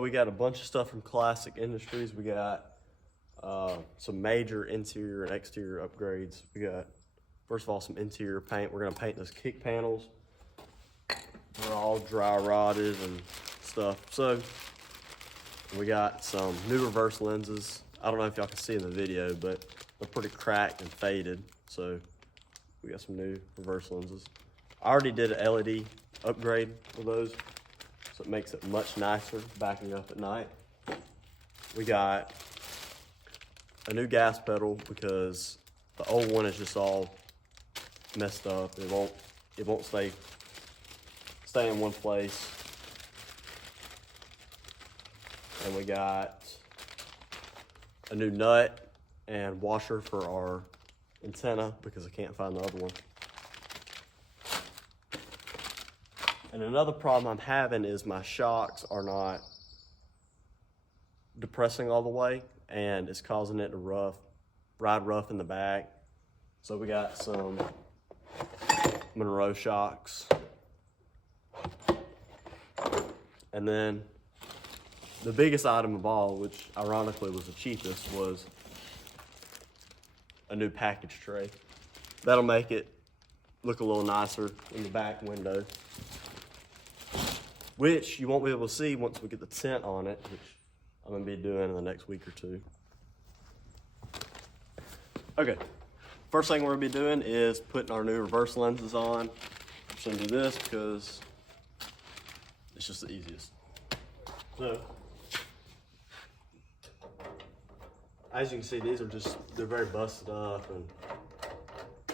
We got a bunch of stuff from Classic Industries. We got some major interior and exterior upgrades. We got, first of all, some interior paint. We're gonna paint those kick panels. They're all dry rotted and stuff. So we got some new reverse lenses. I don't know if y'all can see in the video, but they're pretty cracked and faded. So we got some new reverse lenses. I already did an LED upgrade with those, so it makes it much nicer backing up at night. We got a new gas pedal because the old one is just all messed up. It won't stay in one place. And we got a new nut and washer for our antenna because I can't find the other one. And another problem I'm having is my shocks are not depressing all the way, and it's causing it to ride rough in the back. So we got some Monroe shocks. And then the biggest item of all, which ironically was the cheapest, was a new package tray. That'll make it look a little nicer in the back window, which you won't be able to see once we get the tint on it, which I'm gonna be doing in the next week or two. Okay, first thing we're gonna be doing is putting our new reverse lenses on. I'm just gonna do this because it's just the easiest. So, as you can see, they're very busted up and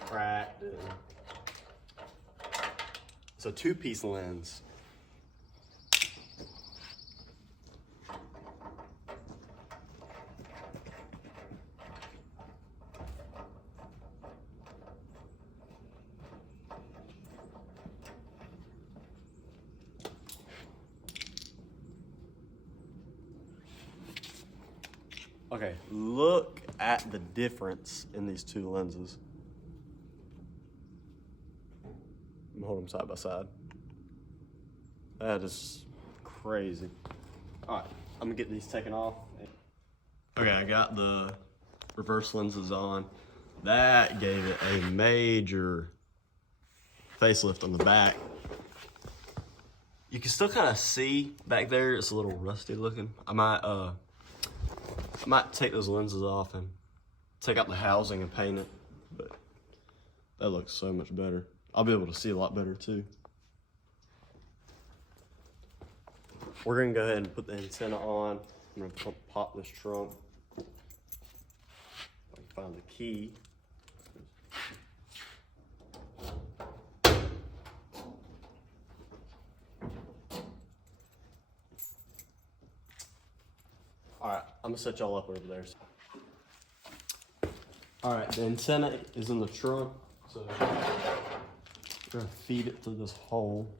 cracked. And it's a two-piece lens. Okay, look at the difference in these two lenses. I'm holding them side by side. That is crazy. All right, I'm gonna get these taken off. Okay, I got the reverse lenses on. That gave it a major facelift on the back. You can still kind of see back there, it's a little rusty looking. I might take those lenses off and take out the housing and paint it, but that looks so much better. I'll be able to see a lot better too. We're gonna go ahead and put the antenna on. I'm gonna pop this trunk. If I can find the key. All right, I'm gonna set y'all up over there. All right, the antenna is in the trunk, so we're gonna feed it through this hole.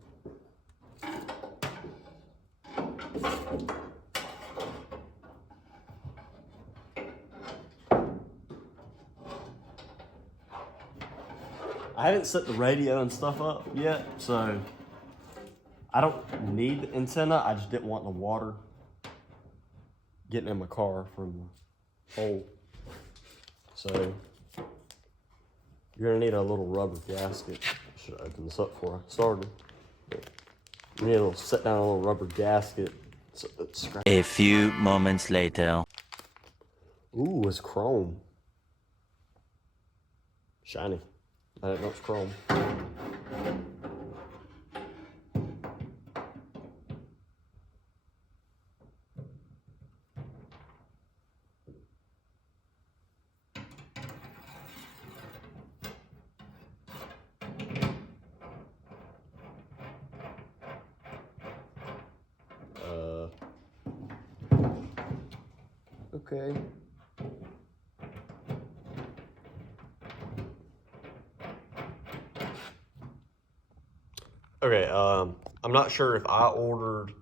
I haven't set the radio and stuff up yet, so I don't need the antenna. I just didn't want the water getting in my car from the hole. So you're gonna need a little rubber gasket. I should open this up before I started. You need to set down a little rubber gasket. So a few moments later. Ooh, it's chrome. Shiny. I didn't know it's chrome. Okay. Okay, I'm not sure if I ordered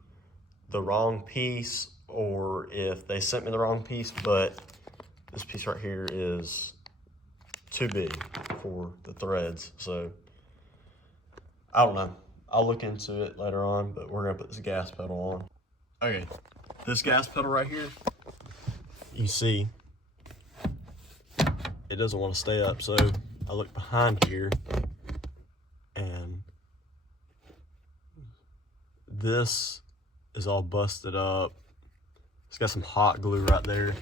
the wrong piece or if they sent me the wrong piece, but this piece right here is too big for the threads, so I don't know. I'll look into it later on, but we're gonna put this gas pedal on. Okay, this gas pedal right here, you see it doesn't want to stay up. So I look behind here and this is all busted up. It's got some hot glue right there.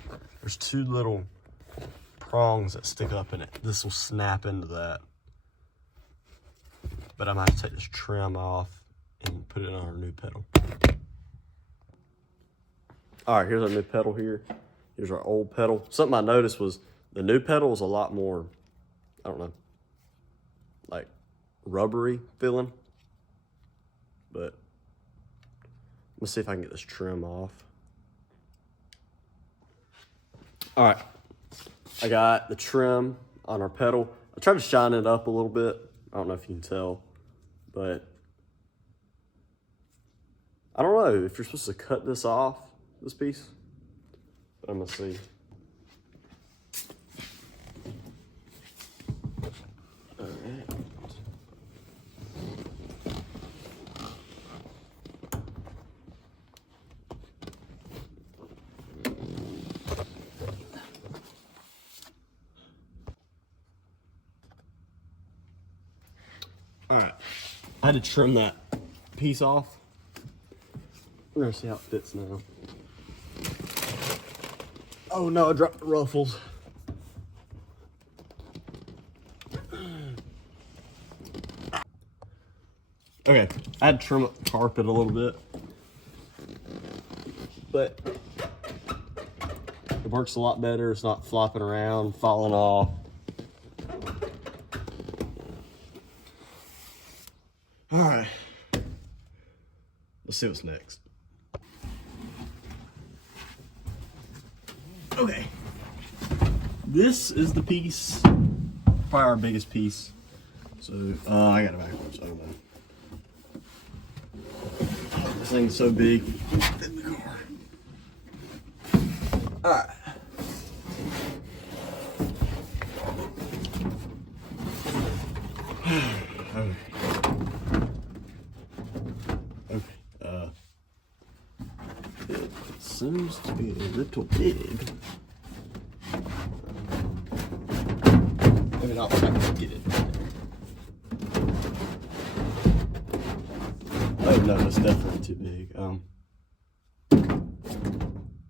There's two little prongs that stick up in it. This will snap into that. But I might have to take this trim off and put it on our new pedal. All right, here's our new pedal here. Here's our old pedal. Something I noticed was the new pedal is a lot more, I don't know, like rubbery feeling. But let's see if I can get this trim off. All right, I got the trim on our pedal. I tried to shine it up a little bit. I don't know if you can tell, but I don't know if you're supposed to cut this off, this piece, but I'm gonna see. All right. All right, I had to trim that piece off. We're gonna see how it fits now. Oh no, I dropped the ruffles. Okay, I had to trim up the carpet a little bit, but it works a lot better. It's not flopping around, falling off. All right, let's see what's next. Okay, this is the piece, probably our biggest piece. So I got it backwards. Oh no, this thing's so big, fit in the car. All right. Okay. It seems to be a little big. Maybe not if I can get it. Oh no, it's definitely too big.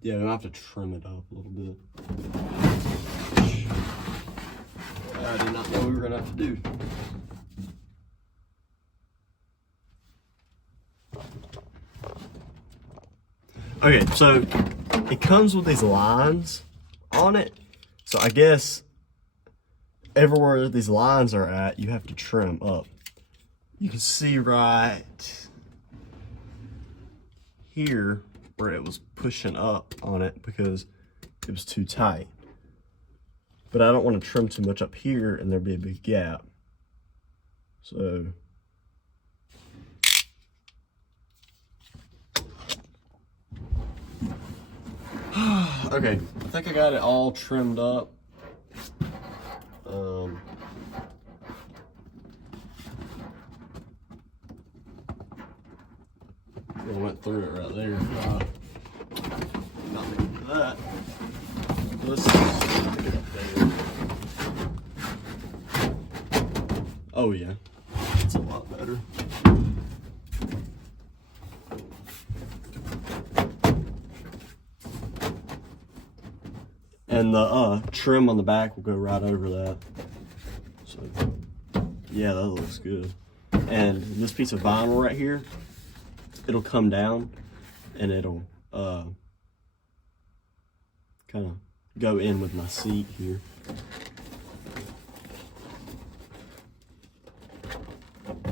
Yeah, I'm gonna have to trim it up a little bit. I did not know we were gonna have to do. Okay, so it comes with these lines on it. So I guess everywhere these lines are at, you have to trim up. You can see right here where it was pushing up on it because it was too tight. But I don't want to trim too much up here and there'd be a big gap. So okay, I think I got it all trimmed up. I went through it right there. Not looking for that. Let's pick it up there. Oh yeah, it's a lot better. And the trim on the back will go right over that. So yeah, that looks good. And this piece of vinyl right here, it'll come down and it'll kind of go in with my seat here.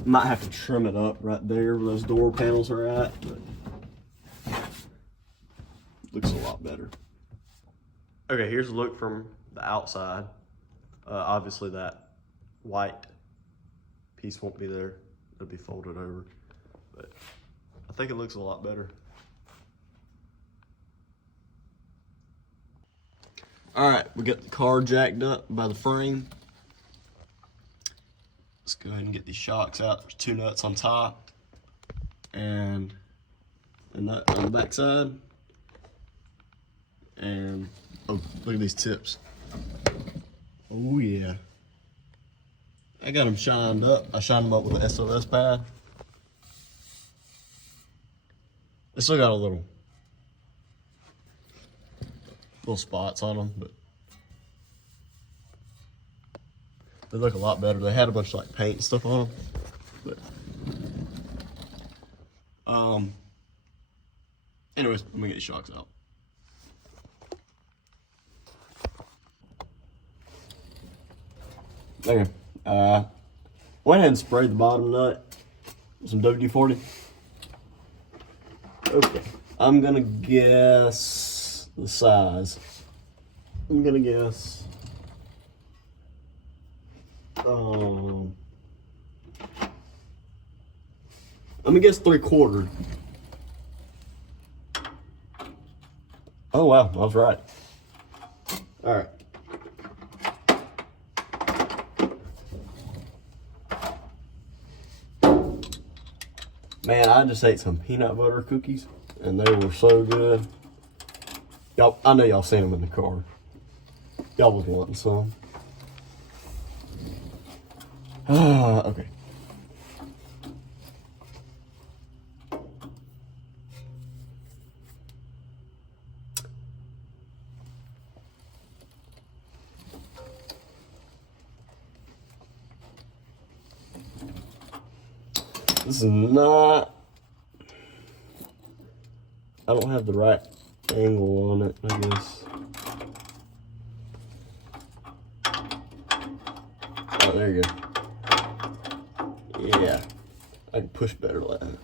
Might have to trim it up right there where those door panels are at, but looks a lot better. Okay, here's a look from the outside. Obviously that white piece won't be there. It'll be folded over, but I think it looks a lot better. All right, we got the car jacked up by the frame. Let's go ahead and get these shocks out. There's two nuts on top and a nut on the back side. And oh, look at these tips. Oh yeah. I got them shined up. I shined them up with an SOS pad. They still got a little spots on them, but they look a lot better. They had a bunch of like paint and stuff on them, but anyways, let me get these shocks out. Okay, went ahead and sprayed the bottom nut with some WD-40. Okay, I'm gonna guess the size. I'm gonna guess I'm gonna guess 3/4. Oh wow, I was right. All right. Man, I just ate some peanut butter cookies, and they were so good. Y'all, I know y'all seen them in the car. Y'all was wanting some. Okay. This is not, I don't have the right angle on it, I guess. Oh, there you go. Yeah, I can push better like that.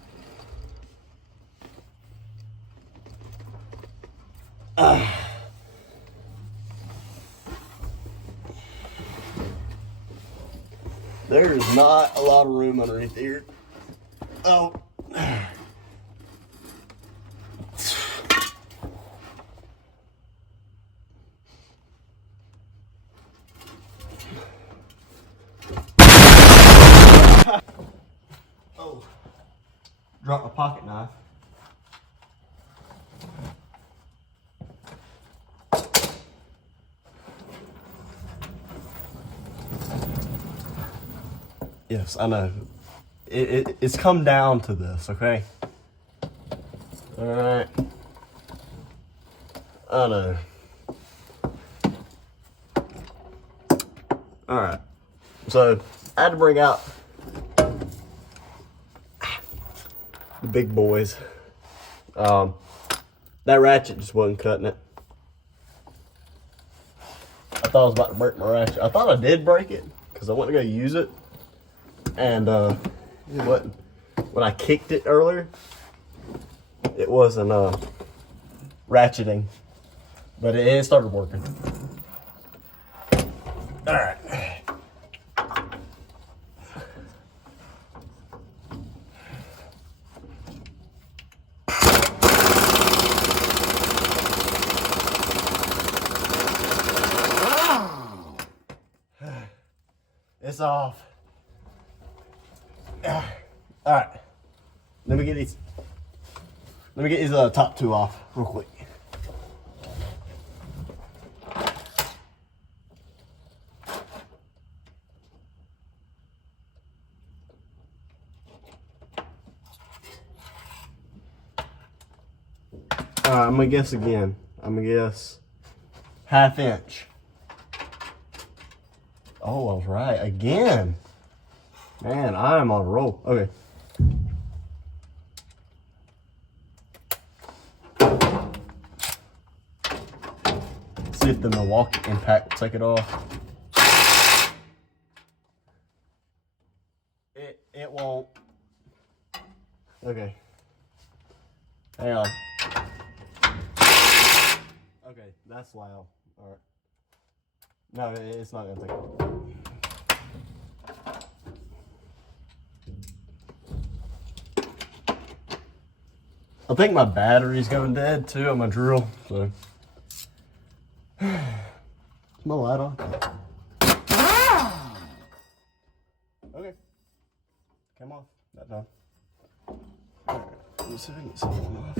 There's not a lot of room underneath here. Oh. Oh. Dropped my pocket knife. Yes, I know. It's come down to this, okay? Alright. I know. Alright. So, I had to bring out the big boys. That ratchet just wasn't cutting it. I thought I was about to break my ratchet. I thought I did break it, because I went to go use it. And it wasn't. When I kicked it earlier, it wasn't ratcheting, but it started working. All right. It's off. All right. Let me get these top two off real quick. All right, I'm gonna guess again. I'm gonna guess 1/2 inch. Oh, I was right again. Man, I am on a roll. Okay. See if the Milwaukee impact will take it off. It won't. Okay. Hang on. Okay, that's loud. All right. No, it's not gonna take it. I think my battery's going dead too on my drill, so. Is my light on? Okay. Come off. That done. Alright, let me see if I can get something off.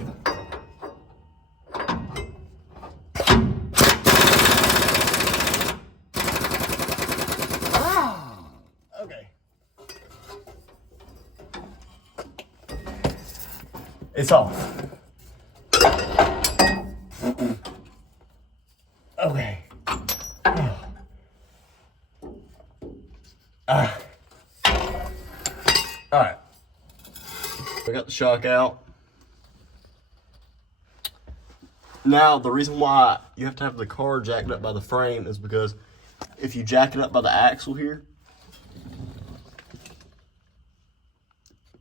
It's off. Okay. Alright. We got the shock out. Now, the reason why you have to have the car jacked up by the frame is because if you jack it up by the axle here,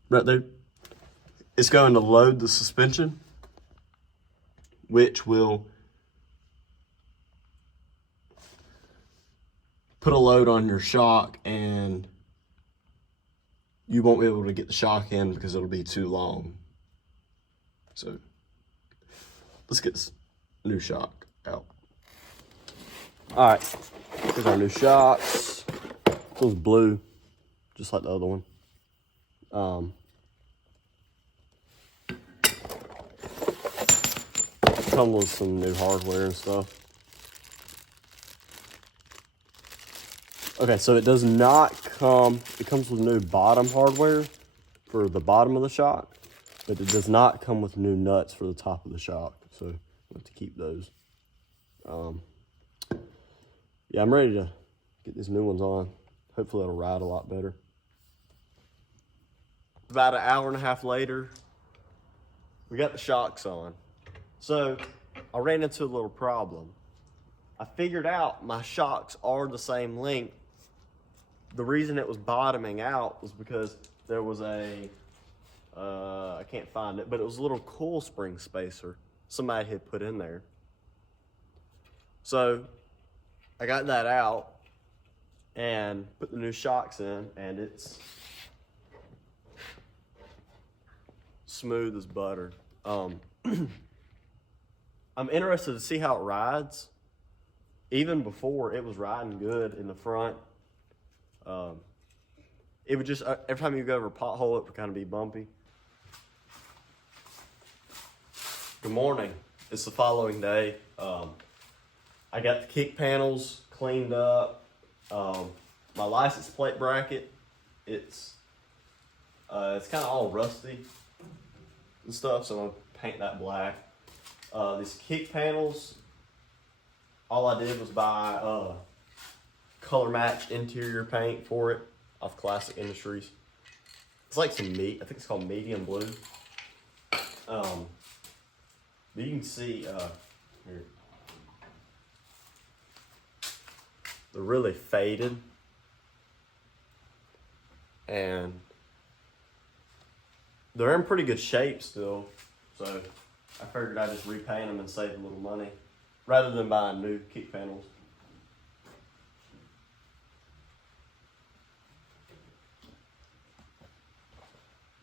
right there, it's going to load the suspension, which will put a load on your shock, and you won't be able to get the shock in because it'll be too long. So let's get this new shock out. All right, here's our new shocks. This one's blue, just like the other one. Come with some new hardware and stuff. Okay, so it does not come, it comes with new bottom hardware for the bottom of the shock, but it does not come with new nuts for the top of the shock, so we have to keep those. Yeah, I'm ready to get these new ones on. Hopefully it'll ride a lot better. About an hour and a half later, we got the shocks on. So I ran into a little problem. I figured out my shocks are the same length. The reason it was bottoming out was because there was a, I can't find it, but it was a little coil spring spacer somebody had put in there. So I got that out and put the new shocks in, and it's smooth as butter. I'm interested to see how it rides. Even before, it was riding good in the front. It would just, every time you go over a pothole, it would kind of be bumpy. Good morning. It's the following day. I got the kick panels cleaned up. My license plate bracket, it's kind of all rusty and stuff, so I'm gonna paint that black. These kick panels, all I did was buy color match interior paint for it off Classic Industries. It's like some I think it's called medium blue. But you can see here, they're really faded, and they're in pretty good shape still. So I figured I'd just repaint them and save a little money rather than buying new kick panels.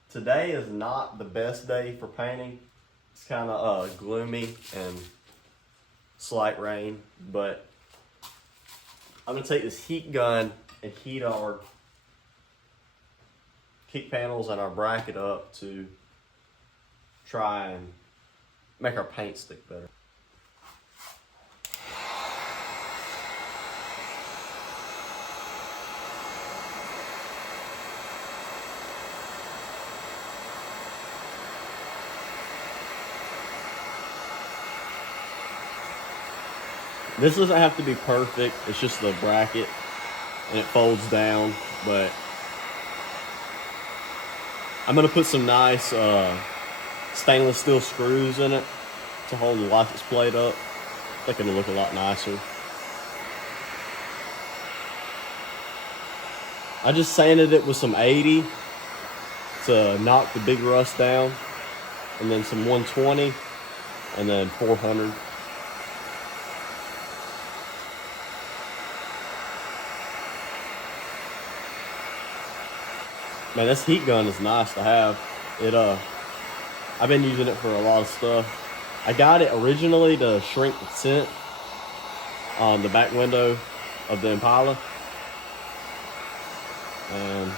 Today is not the best day for painting. It's kind of gloomy and slight rain, but I'm gonna take this heat gun and heat our kick panels and our bracket up to try and make our paint stick better. This doesn't have to be perfect, it's just the bracket and it folds down, but I'm gonna put some nice stainless steel screws in it to hold the license plate up. I think it'll look a lot nicer. I just sanded it with some 80 to knock the big rust down, and then some 120, and then 400. Man, this heat gun is nice to have. I've been using it for a lot of stuff. I got it originally to shrink the tint on the back window of the Impala. And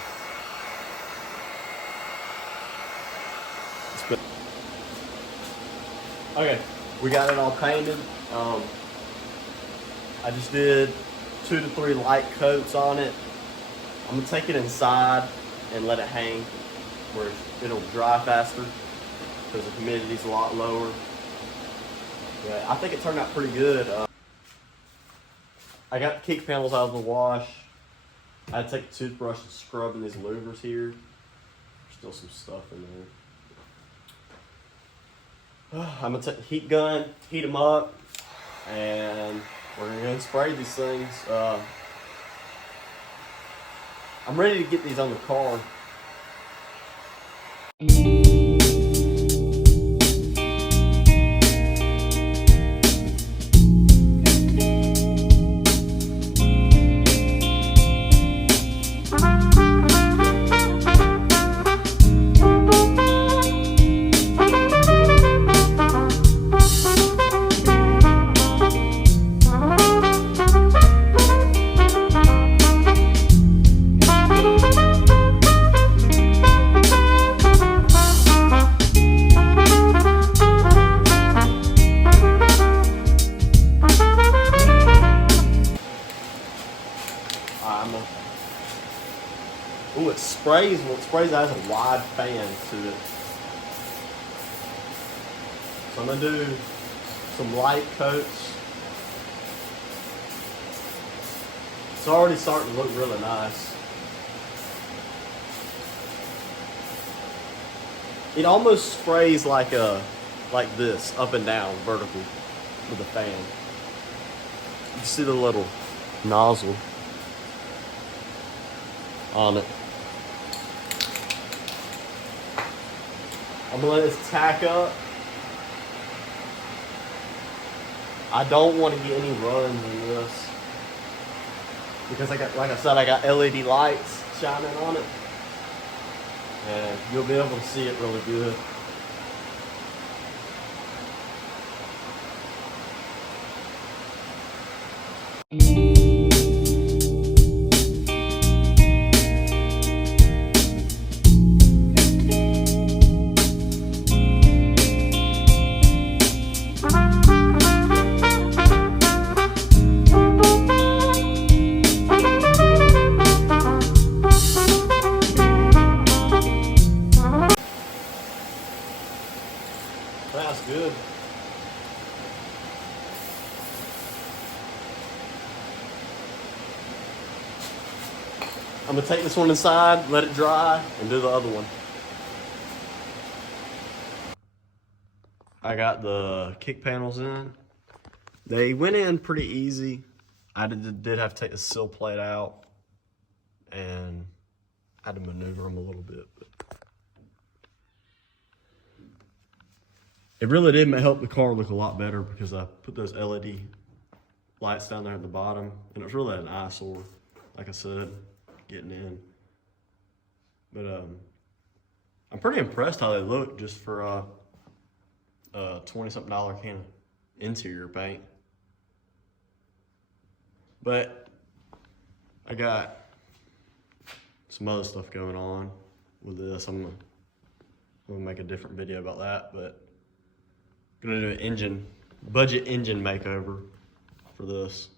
it's been... Okay, we got it all painted. I just did 2 to 3 light coats on it. I'm gonna take it inside and let it hang where it'll dry faster, because the humidity's a lot lower. But I think it turned out pretty good. I got the kick panels out of the wash. I had to take a toothbrush and scrub in these louvers here. There's still some stuff in there. I'm gonna take the heat gun, heat them up, and we're gonna go and spray these things. I'm ready to get these on the car. Ooh, it sprays. Well, it sprays out as a wide fan to it. So I'm gonna do some light coats. It's already starting to look really nice. It almost sprays like this, up and down, vertical, with a fan. You see the little nozzle on it. I'm gonna let this tack up. I don't want to get any runs in this because I got, like I said, I got LED lights shining on it, and you'll be able to see it really good. That's good. I'm gonna take this one inside, let it dry, and do the other one. I got the kick panels in. They went in pretty easy. I did have to take the sill plate out, and I had to maneuver them a little bit. But it really did help the car look a lot better because I put those LED lights down there at the bottom, and it was really an eyesore, like I said, getting in. But I'm pretty impressed how they look just for a $20-something can of interior paint. But I got some other stuff going on with this. I'm gonna make a different video about that, but I'm gonna do an budget engine makeover for this.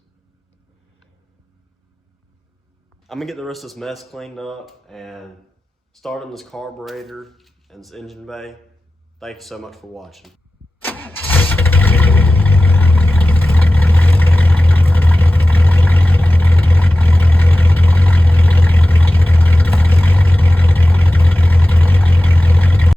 I'm gonna get the rest of this mess cleaned up and start on this carburetor and this engine bay. Thank you so much for watching.